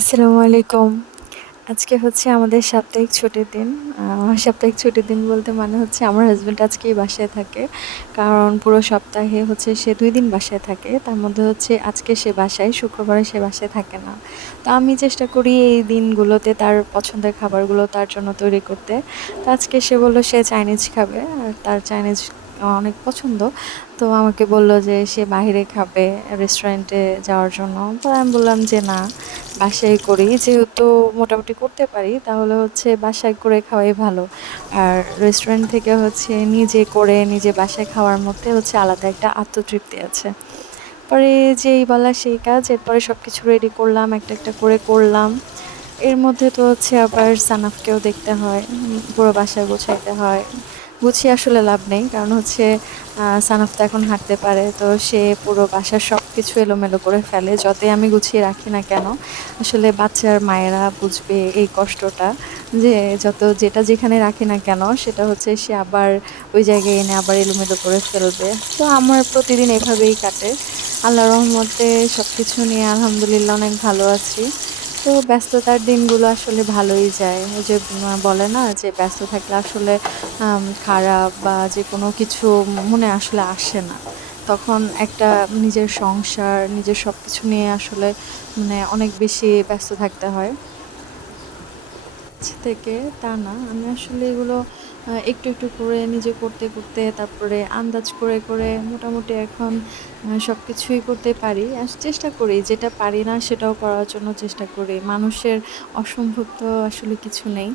আসসালামু আলাইকুম। আজকে হচ্ছে আমাদের সাপ্তাহিক ছুটির দিন। সাপ্তাহিক ছুটির দিন বলতে মানে হচ্ছে আমার হাসব্যান্ড আজকেই বাসায় থাকে। কারণ পুরো সপ্তাহে হচ্ছে সে ২ দিন বাসায় থাকে। তার মধ্যে হচ্ছে আজকে সে বাসায়, শুক্রবারে সে বাসায় থাকে না। তো আমি চেষ্টা করি এই দিনগুলোতে তার পছন্দের খাবারগুলো তার জন্য তৈরি করতে। তো আজকে সে বলল সে চাইনিজ খাবে। আর তার চাইনিজ অনেক পছন্দ। তো আমাকে বলল যে সে বাহিরে খাবে রেস্টুরেন্টে যাওয়ার জন্য। তো আমি বললাম যে না, বাসায় করি যেহেতু মোটামুটি করতে পারি তাহলে হচ্ছে বাসায় করে খাওয়াই ভালো। আর রেস্টুরেন্ট থেকে হচ্ছে নিজে করে নিজে বাসায় খাওয়ার মধ্যে হচ্ছে আলাদা একটা আত্মতৃপ্তি আছে। পরে যেই বলা সেই কাজ, এরপরে সবকিছু রেডি করলাম, একটা একটা করে করলাম। এর মধ্যে তো হচ্ছে আবার সানাফকেও দেখতে হয়, পুরো বাসা গোছাইতে হয়। গুছিয়ে আসলে লাভ নেই, কারণ হচ্ছে সানাফ তো এখন হাঁটতে পারে, তো সে পুরো বাসার সব কিছু এলোমেলো করে ফেলে যতই আমি গুছিয়ে রাখি না কেন। আসলে বাচ্চার মায়েরা বুঝবে এই কষ্টটা, যে যত যেটা যেখানে রাখি না কেন সেটা হচ্ছে সে আবার ওই জায়গায় এনে আবার এলোমেলো করে ফেলবে। তো আমার প্রতিদিন এভাবেই কাটে। আল্লাহর রহমতে সবকিছু নিয়ে আলহামদুলিল্লাহ অনেক ভালো আছি। তো ব্যস্ততার দিনগুলো আসলে ভালোই যায়। ওই যে বলে না যে ব্যস্ত থাকলে আসলে খারাপ বা যেকোনো কিছু মনে আসলে আসে না। তখন একটা নিজের সংসার, নিজের সবকিছু নিয়ে আসলে মানে অনেক বেশি ব্যস্ত থাকতে হয়। থেকে তা না। আমি আসলে এগুলো একটু, একটু করে নিজে করতে, করতে তারপরে আন্দাজ করে, করে মোটামুটি এখন সবকিছুই করতে পারি। চেষ্টা করি যেটা পারি না সেটাও করার জন্য চেষ্টা করি। মানুষের অসম্ভব তো আসলে কিছু নেই।